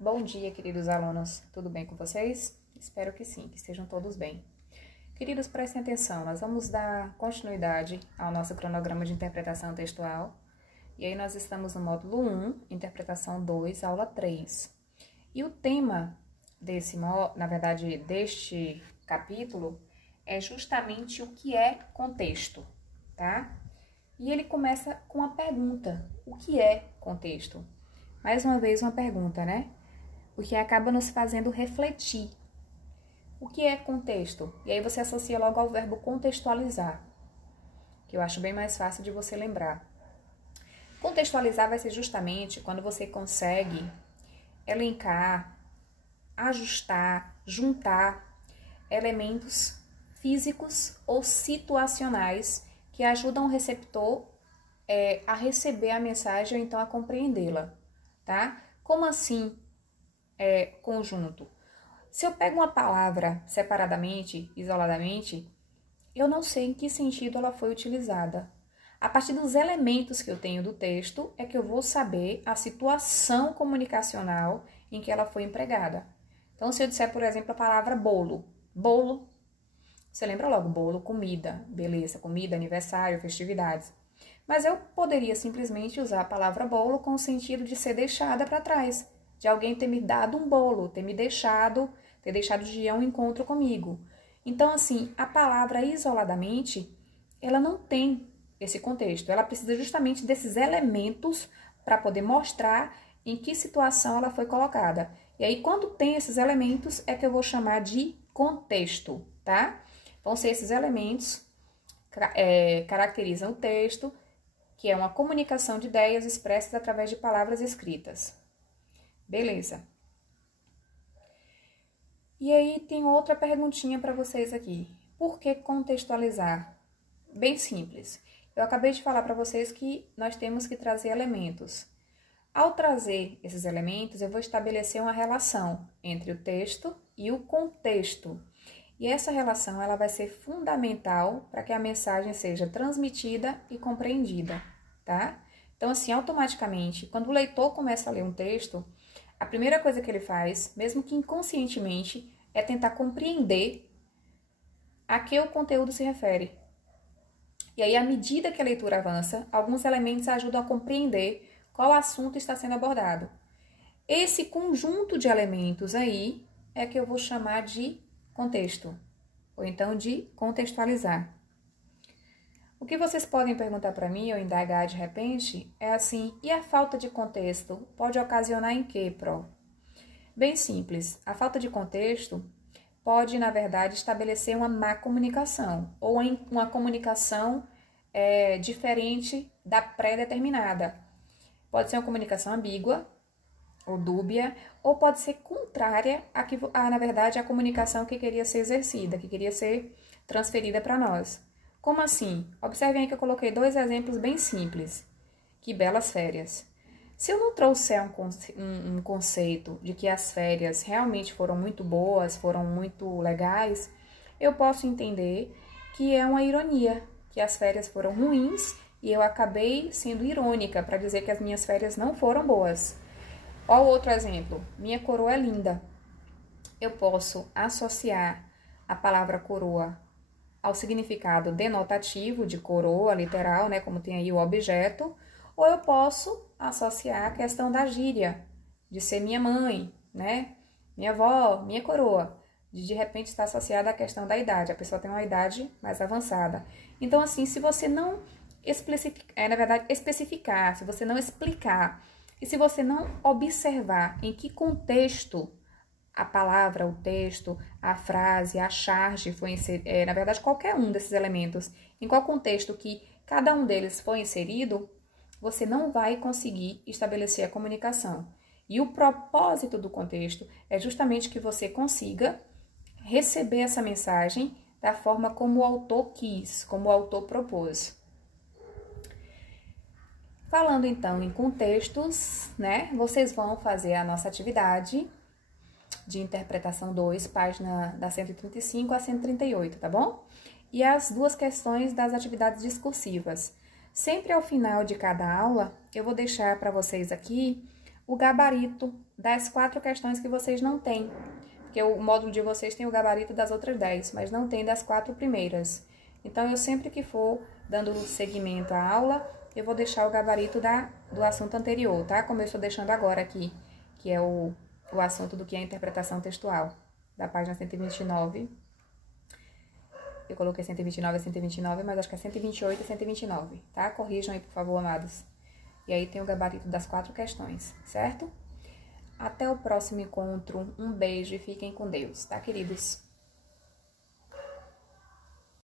Bom dia, queridos alunos. Tudo bem com vocês? Espero que sim, que estejam todos bem. Queridos, prestem atenção, nós vamos dar continuidade ao nosso cronograma de interpretação textual. E aí nós estamos no módulo 1, interpretação 2, aula 3. E o tema deste capítulo é justamente o que é contexto, tá? E ele começa com a pergunta: o que é contexto? Mais uma vez uma pergunta, né? O que acaba nos fazendo refletir. O que é contexto? E aí você associa logo ao verbo contextualizar, que eu acho bem mais fácil de você lembrar. Contextualizar vai ser justamente quando você consegue elencar, ajustar, juntar elementos físicos ou situacionais que ajudam o receptor a receber a mensagem ou então a compreendê-la, tá? Como assim conjunto? Se eu pego uma palavra separadamente, isoladamente, eu não sei em que sentido ela foi utilizada. A partir dos elementos que eu tenho do texto é que eu vou saber a situação comunicacional em que ela foi empregada. Então, se eu disser, por exemplo, a palavra bolo, bolo, você lembra logo, bolo, comida, beleza, comida, aniversário, festividades. Mas eu poderia simplesmente usar a palavra bolo com o sentido de ser deixada para trás, de alguém ter me dado um bolo, ter deixado de ir a um encontro comigo. Então, assim, a palavra isoladamente, ela não tem esse contexto. Ela precisa justamente desses elementos para poder mostrar em que situação ela foi colocada. E aí, quando tem esses elementos, é que eu vou chamar de contexto, tá? Vão ser esses elementos que caracterizam o texto, que é uma comunicação de ideias expressas através de palavras escritas. Beleza. E aí tem outra perguntinha para vocês aqui. Por que contextualizar? Bem simples. Eu acabei de falar para vocês que nós temos que trazer elementos. Ao trazer esses elementos, eu vou estabelecer uma relação entre o texto e o contexto. E essa relação ela vai ser fundamental para que a mensagem seja transmitida e compreendida, tá? Então, assim, automaticamente, quando o leitor começa a ler um texto, a primeira coisa que ele faz, mesmo que inconscientemente, é tentar compreender a que o conteúdo se refere. E aí, à medida que a leitura avança, alguns elementos ajudam a compreender qual assunto está sendo abordado. Esse conjunto de elementos aí é que eu vou chamar de contexto, ou então de contextualizar. O que vocês podem perguntar para mim ou indagar de repente é assim: e a falta de contexto pode ocasionar em quê, Pro? Bem simples, a falta de contexto pode, na verdade, estabelecer uma má comunicação ou uma comunicação diferente da pré-determinada. Pode ser uma comunicação ambígua ou dúbia, ou pode ser contrária na verdade, à comunicação que queria ser exercida, que queria ser transferida para nós. Como assim? Observem aí que eu coloquei 2 exemplos bem simples. Que belas férias. Se eu não trouxer um conceito de que as férias realmente foram muito boas, foram muito legais, eu posso entender que é uma ironia, que as férias foram ruins e eu acabei sendo irônica para dizer que as minhas férias não foram boas. Olha o outro exemplo. Minha coroa é linda. Eu posso associar a palavra coroa ao significado denotativo de coroa, literal, né, como tem aí o objeto, ou eu posso associar a questão da gíria, de ser minha mãe, né, minha avó, minha coroa, de repente estar associada à questão da idade, a pessoa tem uma idade mais avançada. Então, assim, se você não especificar, se você não explicar, e se você não observar em que contexto a palavra, o texto, a frase, a charge foi inserida, na verdade, qualquer um desses elementos, em qual contexto que cada um deles foi inserido, você não vai conseguir estabelecer a comunicação. E o propósito do contexto é justamente que você consiga receber essa mensagem da forma como o autor quis, como o autor propôs. Falando então em contextos, né, vocês vão fazer a nossa atividade de interpretação 2, página da 135 a 138, tá bom? E as 2 questões das atividades discursivas. Sempre ao final de cada aula, eu vou deixar para vocês aqui o gabarito das 4 questões que vocês não têm. Porque o módulo de vocês tem o gabarito das outras 10, mas não tem das 4 primeiras. Então, eu sempre que for dando seguimento à aula, eu vou deixar o gabarito do assunto anterior, tá? Como eu estou deixando agora aqui, que é o assunto do que é a interpretação textual, da página 129. Eu coloquei 129 a 129, mas acho que é 128 a 129, tá? Corrijam aí, por favor, amados. E aí tem o gabarito das 4 questões, certo? Até o próximo encontro. Um beijo e fiquem com Deus, tá, queridos?